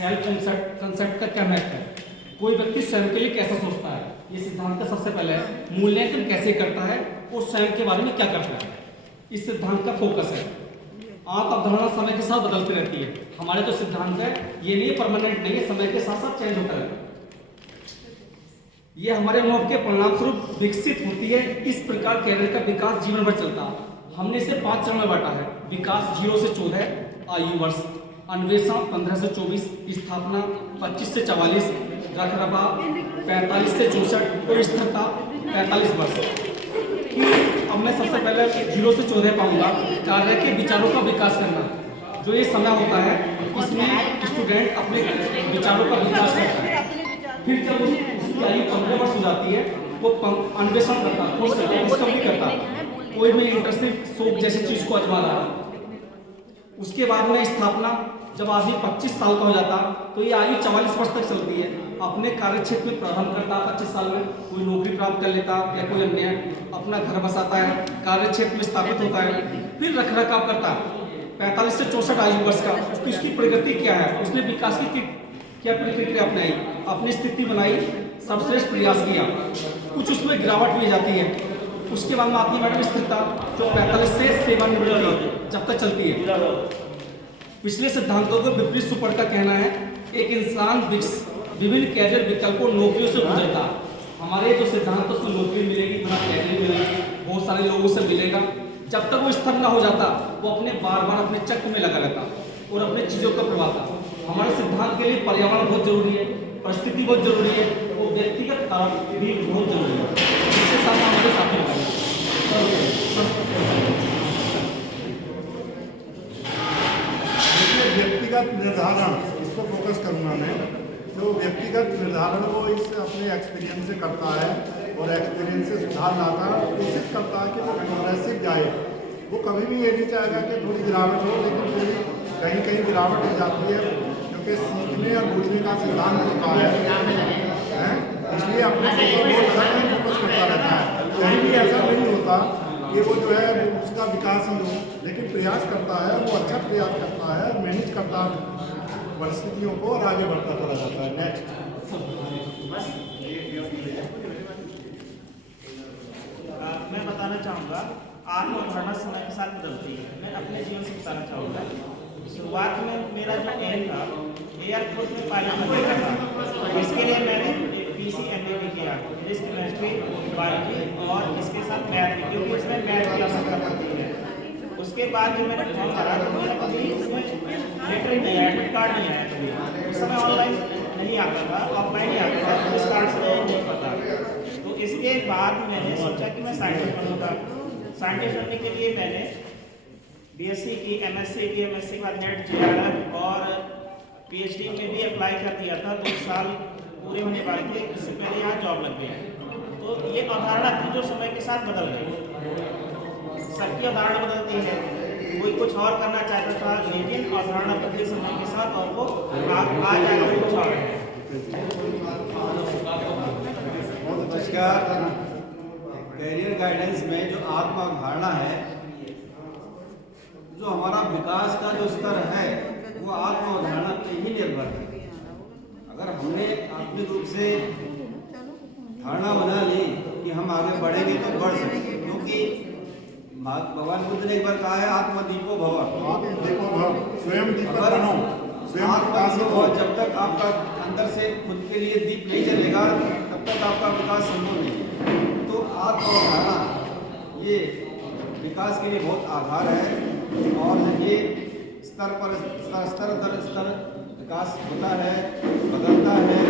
Self concept का क्या महत्व है, कोई व्यक्ति स्वयं के लिए कैसा सोचता है, ये सिद्धांत का सबसे पहले है। मूल्यांकन कैसे करता है और स्वयं के बारे में क्या करता है, इस सिद्धांत का फोकस है। आत्म अवधारणा समय के साथ बदलती रहती है। हमारे जो सिद्धांत है ये नहीं परमानेंट नहीं है, समय के साथ साथ चेंज होता रहता है। ये हमारे अनुभव के परिणाम स्वरूप विकसित होती है। इस प्रकार कैरियर का विकास जीवन भर चलता है। हमने इसे 5 चरण में बांटा है। विकास 0 से 14 आयु वर्ष, अन्वेषण 15 से 24, स्थापना 25 से 44, रखरखाव 45 से 64 और स्थिरता 45 वर्ष। अब मैं सबसे पहले 0 से 14 पाऊंगा। कार्य के विचारों का विकास करना, जो ये समय होता है इसमें स्टूडेंट अपने विचारों का विकास करता है। फिर जब उसकी आयु 15 वर्ष हो जाती है वो अन्वेषण करता है, खोज करता है, डिस्कवरी करता है, कोई भी इंटरेस्टिंग शौक जैसी चीज को आजमा रहा है। उसके बाद में स्थापना, जब आदमी 25 साल का हो जाता तो ये आयु 44 वर्ष तक चलती है। अपने कार्य क्षेत्र में प्रारंभ करता 25 साल में, कोई नौकरी प्राप्त कर लेता या कोई अन्य अपना घर बसाता है, कार्य क्षेत्र में स्थापित होता है। फिर रखरखाव करता है 45 से 64 आयु वर्ष का। उसकी प्रगति क्या है, उसने विकास की क्या प्रक्रिया अपनाई, अपनी स्थिति बनाई, सर्वश्रेष्ठ प्रयास किया, कुछ उसमें गिरावट भी जाती है। उसके बाद में आती है मैडम स्थिरता, जो 45 से सेवानिवृत्ति जब तक चलती है। पिछले सिद्धांतों के विपरीत सुपर का कहना है एक इंसान विभिन्न कैरियर विकल्पों नौकरियों से गुजरता है। हमारे जो सिद्धांत उसमें नौकरी मिलेगी, बड़ा कैरियर मिलेगी, बहुत सारे लोगों से मिलेगा। जब तक वो स्थिर ना हो जाता वो अपने बार बार अपने चक्र में लगा रहता और अपने चीज़ों को प्रभावता। हमारे सिद्धांत के लिए पर्यावरण बहुत जरूरी है, परिस्थिति बहुत जरूरी है और व्यक्तिगत कारण भी बहुत जरूरी है। इसके साथ हमारे साथ व्यक्तिगत निर्धारण, इस पर फोकस करूँगा मैं। जो व्यक्तिगत निर्धारण वो इस अपने एक्सपीरियंस से करता है और एक्सपीरियंस से सुधार लाता है, कोशिश करता है कि वो प्रोग्रेसिव जाए। वो कभी भी ये नहीं चाहेगा कि थोड़ी गिरावट हो, लेकिन थोड़ी कहीं कहीं गिरावट हो जाती है, क्योंकि सीखने और बूझने का सिद्धांत होता है, इसलिए अपने फोकस करता रहता है। कहीं भी ऐसा नहीं होता कि वो जो है उसका विकास ही हो, लेकिन प्रयास करता है, वो अच्छा प्रयास करता है, मैनेज करता है परिस्थितियों को और आगे बढ़ता चला जाता है। नेक्स्ट मैं बताना चाहूँगा आत्म अवधारणा समय के साथ बदलती है। मैं अपने जीवन से बताना चाहूँगा। शुरुआत में मेरा जो एम था एयरफोर्स में पायलट बनने का था। इसके लिए मैंने PCMA भी किया, फिजिक्स केमिस्ट्री बायोलॉजी और इसके साथ मैथ भी, क्योंकि इसमें मैथ की आवश्यकता पड़ती है। उसके बाद जो मैंने फॉर्म भरा तो मेरा कभी उसमें लेटर नहीं आया, एडमिट कार्ड नहीं आया कभी। उस समय ऑनलाइन नहीं आता था, ऑफलाइन ही आता था, इस कार्ड से नहीं पता। तो इसके बाद मैंने सोचा कि मैं साइंटिस्ट बनूँगा। साइंटिस्ट बनने के लिए मैंने BSc की, MSc की, MSc के बाद नेट JRF और PhD में भी अप्लाई कर दिया था। 2 साल पूरे होने वाले थे, इससे पहले यहाँ जॉब लग गई। तो ये अवधारणा थी जो समय के साथ बदल गई। सबकी अवधारणा बदलती है, कोई कुछ और करना चाहता था, लेकिन अवधारणा बदली समय के साथ और वो आज आगे कुछ और है। नमस्कार। कैरियर गाइडेंस में जो आत्म अवधारणा है, जो हमारा विकास का जो स्तर है वो आत्म अवधारणा पे ही निर्भर है। अगर हमने आत्मिक रूप से धारणा बना ली कि हम आगे बढ़ेंगे तो बढ़ सकेंगे, क्योंकि भगवान बुद्ध ने एक बार कहा है आत्मदीपो भव, आत्मदीपो भव, स्वयं दीपक बनो, स्वयं आत्मदीप हो। जब तक आपका अंदर से खुद के लिए दीप नहीं जलेगा तब तक आपका विकास संभव नहीं। तो आत्म अवधारणा ये विकास के लिए बहुत आधार है और ये स्तर पर स्तर दर स्तर विकास होता है, बदलता है,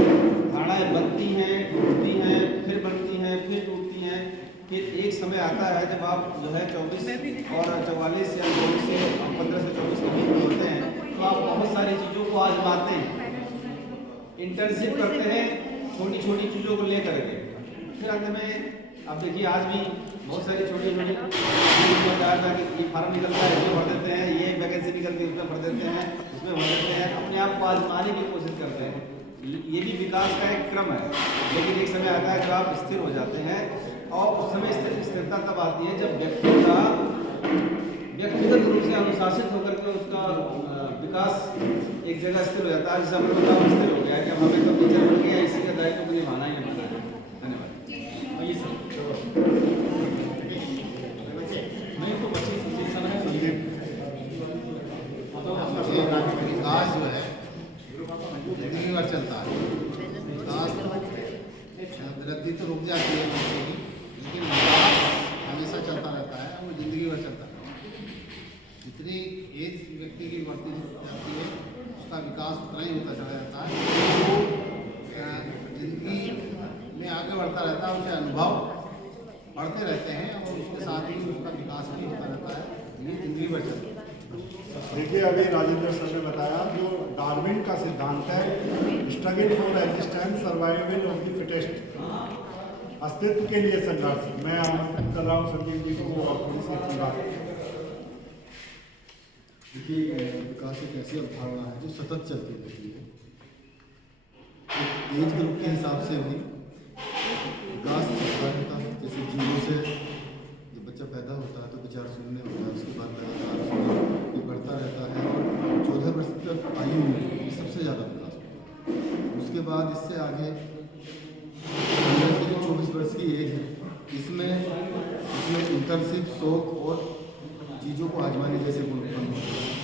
धारणाएं बनती हैं, टूटती हैं, फिर बनती हैं, फिर टूटती हैं। फिर एक समय आता है जब आप जो है 24 और 44 या 24 से 15 से 24 के बीच में होते हैं, तो आप बहुत सारी चीज़ों को आजमाते हैं, इंटर्नशिप करते हैं छोटी छोटी चीज़ों को लेकर के। फिर अंत में अब देखिए आज भी बहुत सारी छोटी छोटी बताया कि ये फार्म निकलता है इसमें भर देते हैं, ये वैकेंसी निकलती है उसमें भर देते हैं, उसमें भर देते हैं, अपने आप को आजमाने की कोशिश करते हैं। ये भी विकास का एक क्रम है, लेकिन एक समय आता है जब आप स्थिर हो जाते हैं और उस समय स्थिरता तब आती है जब व्यक्ति का व्यक्तिगत रूप से अनुशासित होकर के उसका विकास एक जगह स्थिर हो जाता है, जैसे हमने बताया स्थिर हो गया कि अब हमें तो टीचर बन गया, इसी का दायित्व को निभाना ही निभाना है। धन्यवाद। वही सर नहीं तो बच्चे संदीप विकास जो है जिंदगी भर चलता है। विकास वृद्धि तो रुक जाती है मनुष्य की, लेकिन विकास हमेशा चलता रहता है, वो जिंदगी भर चलता रहता है। जितनी एज व्यक्ति की बढ़ती जाती है उसका विकास उतना ही होता चला जाता है। वो जिंदगी में आगे बढ़ता रहता है, उसे अनुभव बढ़ते रहते हैं और उसके साथ ही उसका विकास भी होता रहता है। ये जिंदगी भर चलता है। देखिए, अभी राजेंद्र सर ने बताया जो डार्विन का सिद्धांत है, struggle for existence, survival of the fittest, अस्तित्व के लिए संघर्ष। मैं आमंत्रित कर रहा हूँ संदीप जी को और थोड़ी सी अपनी बात। देखिए, विकास एक ऐसी अवधारणा है जो सतत चलती रहती है। एक एज ग्रुप के हिसाब से भी विकास चलता रहता है। जैसे जीरो से जब बच्चा पैदा होता है तो विचार शून्य होता है, उसके बाद लगातार ये बढ़ता रहता है और 14 वर्ष तक आयु में सबसे ज़्यादा विकास होता है। उसके बाद इससे आगे 15 से 24 वर्ष की एज है, इसमें इंटर्नशिप, शौक और चीज़ों को आजमाने जैसे गुण उत्पन्न होते हैं।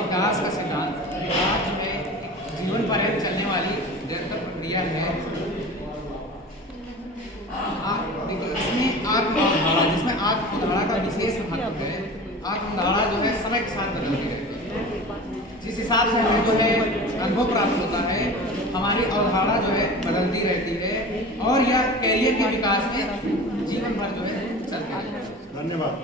विकास का सिद्धांत विकास जो है एक जीवन पर्यंत चलने वाली निरंतर प्रक्रिया है। देखिए, इसमें आत्म अवधारणा, जिसमें आत्म अवधारणा का विशेष महत्व है। आत्म अवधारणा जो है समय के साथ बदलती रहती है। जिस हिसाब से हमें जो है अनुभव प्राप्त होता है, हमारी अवधारणा जो है बदलती रहती है और यह कैरियर के विकास में जीवन भर जो है चलती रहती है। धन्यवाद।